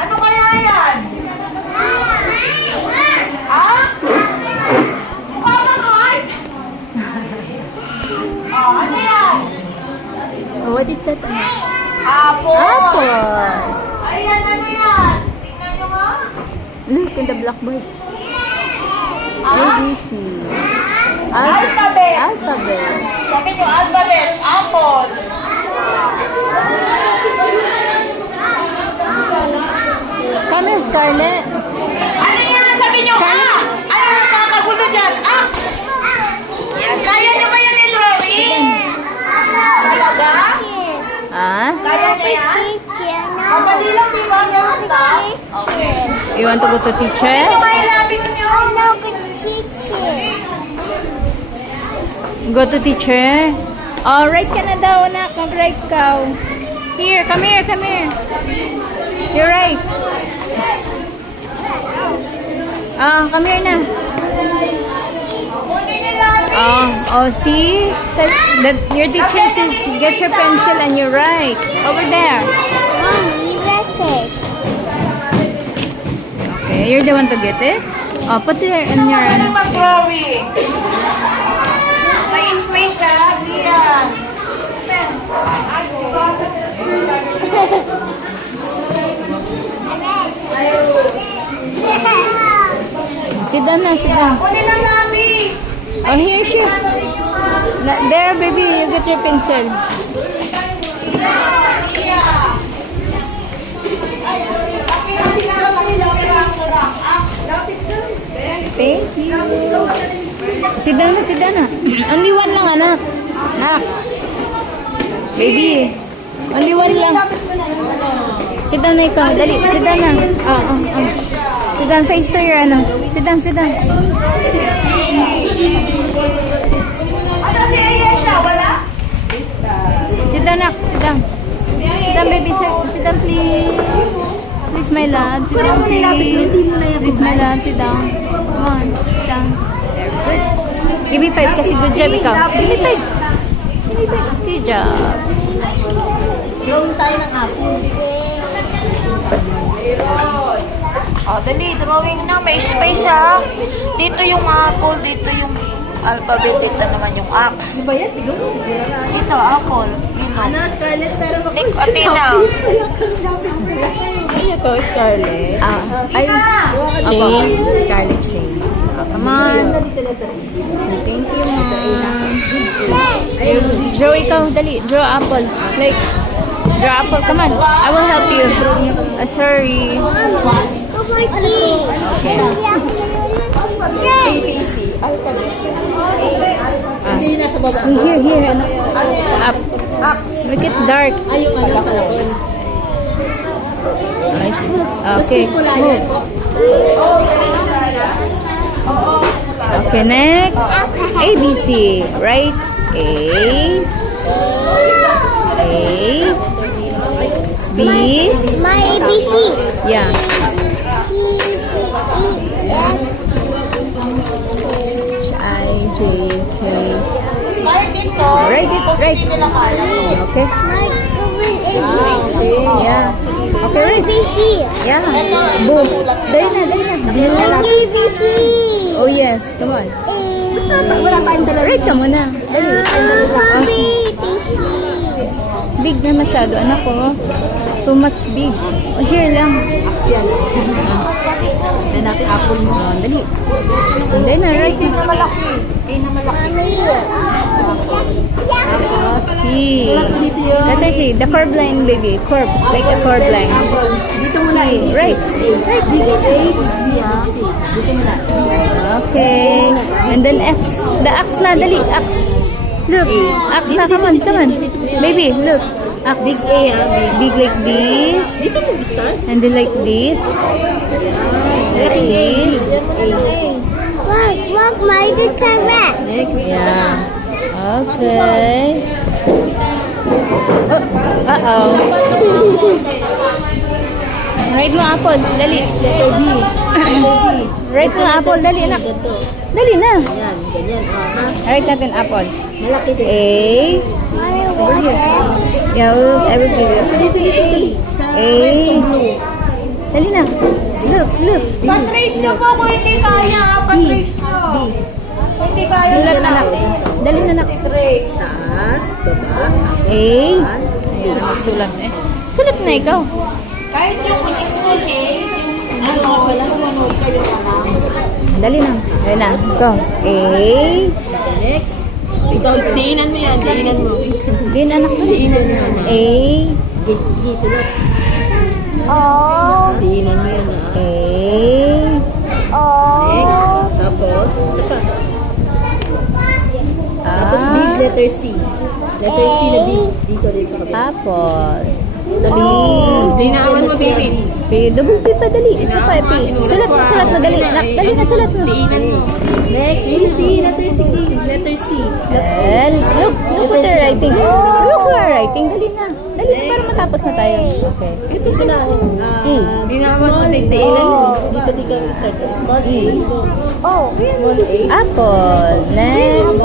Ano kaya yan? Ha? Mukha ka? Oh, ano yan? Oh, what is that? Apple. Apple. Ayan, ano yan? Tingnan nyo nga. Look in the blackboard. Ah? ABC. Alphabet. Alphabet. Sabi nyo, alphabet. Apple. Come here, Scarlett. Ano yan? Sabi nyo, Ano nakakagulo dyan? Axe. Kaya nyo ba yan ni drawing? Talaga? Ah? Kaya nyo yan? Madali lang, di ba? Meron ka? Okay. You want to go to teacher? Ano ba yung lapis nyo? Go to teacher? Oh, write ka na daw, anak. Mag-write ka. Here, come here, come here. You write. Ah, come here na. Oh, see? Your teacher says, get your pencil and you write. Over there. Okay, you're the one to get it? Oh, put it in your... Ano mag-drawing? May space ha? Diyan. Sit down na, sit down. Kunin ang lapis. Oh, here, sure. There, baby, you get your pencil. Thank you. Sit down na. Only one lang, anak. Anak. Baby. Only one lang. Sit down na ikaw. Dali, sit down na. Sit down, face to your ano. Sit down. Ano si Ayesha? Wala? Sit down, anak. Sit down. Sit down, baby. Sit down, please. Please, my love. Sit down, please. Please, my love. Sit down. Come on. Sit down. Very good. Give me 5 kasi good job ikaw. Give me 5. Good job. Drawing tayo ng apple. Oh, dali. Drawing na. May space ha. Dito yung apple. Dito yung alphabet. Dito naman yung axe. Di ba yan? Tigaw mo. Dito, apple. Dito. Ano, Scarlett? Pero Nick, Athena. Ano to, Scarlett? Ay, ako. Scarlett Shane. Come on. So, thank you, Mom. Draw ikaw, dali. Draw apple. Like, draw apple. Come on. I will help you. Sorry. Okay. ABC. Alphabet. Hindi na sa baba. Here. Ano? Up. Axe. Make it dark. Ay, yung ano, palakon. Nice. Okay. Kulay. Okay, next. ABC. Right? A. B. My ABC. Yeah. H-I-J-K. Kahit dito. Write it, right. Hindi nila kaya. Okay. Yeah. Okay, right. ABC. Yeah. Boom. Dahil na. Dahil na lang. ABC. Oh, yes. Come on. Wala tayong dalawa. Write ka muna. Dali. Big na masyado. Anak ko. Too much big. Oh, here lang. Axe yan. Anak, apple mo. Oh, dali. Dahil na. Right na. Na malaki. Na malaki. C. Dito yun. Letter C. The curve line, baby. Curve. Like a curve line. Dito muna. Right. Right. B, A, B, ah. C. Dito muna. Okay. And then X. The X na. Dali. X. Look. X na. Come on. Baby, look. X. Big A, ah. Big like this. Dito mo start. And then like this. Like this. Look, my correct. Next. Yeah. Okay. Oh. Uh-oh. Write mo apple. Dali. Letter B. Write mo apple. Dali, anak. Ganito. Dali na. Yan. Ganyan. Write natin apple. Malaki din. A. I want it. Yeah, I will give you. Dito. A. Dali na. Look. Patrace nyo po kung hindi kaya. Patrace nyo. Kung hindi kaya. Sulat na nak. Dali na nak. Trace. Taas, baba. A. Ayan, magsulat eh. Sulat na ikaw. Kahit yung small A, sumunod kayo na lang. Dali na. Dali na. Go. A. Next. Ikaw, diinan mo yan. Diinan mo. Din anak mo. Diinan mo yan. A. Di, sulat. Oh, Diinan mo yan. A. oh. Tapos, isa pa. Tapos big letter C. Letter C na big. Dito rin sa kapit. Apple. Na B. Dinaaman mo, baby. P. Double P pa dali. Isa pa P. Sulat na dali. Nak, dali na sulat mo. Diinan mo. Next, C. Letter C. Letter C. And look what they're writing. Look who are writing. Dali na. Dali na para matapos na tayo. Okay. Ito sila. E. Dinaaman mo, diinan mo. Dito di ka start. Small A. Oh, Small A. Apple. Next.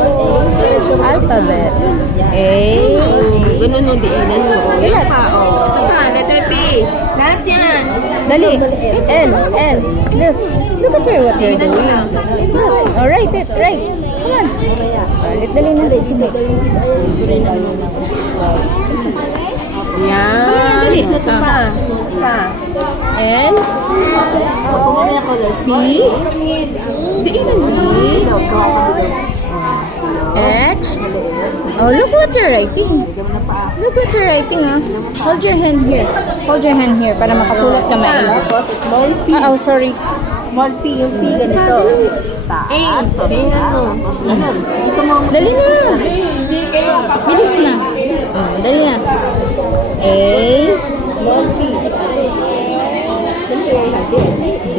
Alphabet. A. Ganun mo, diinan mo. Yan pa, oh. Ito pa, letter B. Lahat yan. Dali. L. Look at her what you're doing. Look. Oh, write it. Right. Come on. Ulit dali na. Sige. Yan. Dali, suot pa. Suot pa. L. Mamaya colors. B. Diinan mo. H. Oh, look what you're writing. Look what you're writing, ah. Hold your hand here. Hold your hand here para makasulat ka maigi. Tapos, small P. Oh, sorry. Small P, yung P ganito. A. Diinan mo. Ano? Dito mo. Dali na. Hindi kayo. Bilis na. Oh, dali na. A. Small P. Dali kayo natin. B.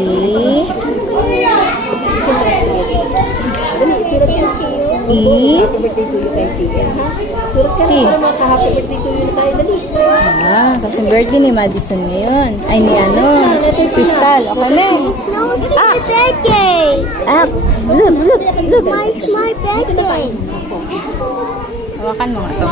Dali, surat ka. E. Happy birthday to you kay Tia. Surat ka na T. para maka-happy birthday to you na tayo. Dali. Ah, kasi birthday ni Madison ngayon. Ay, ni ano? Crystal. Okay, next. My birthday. Axe. Look. My birthday. Hawakan mo nga ito.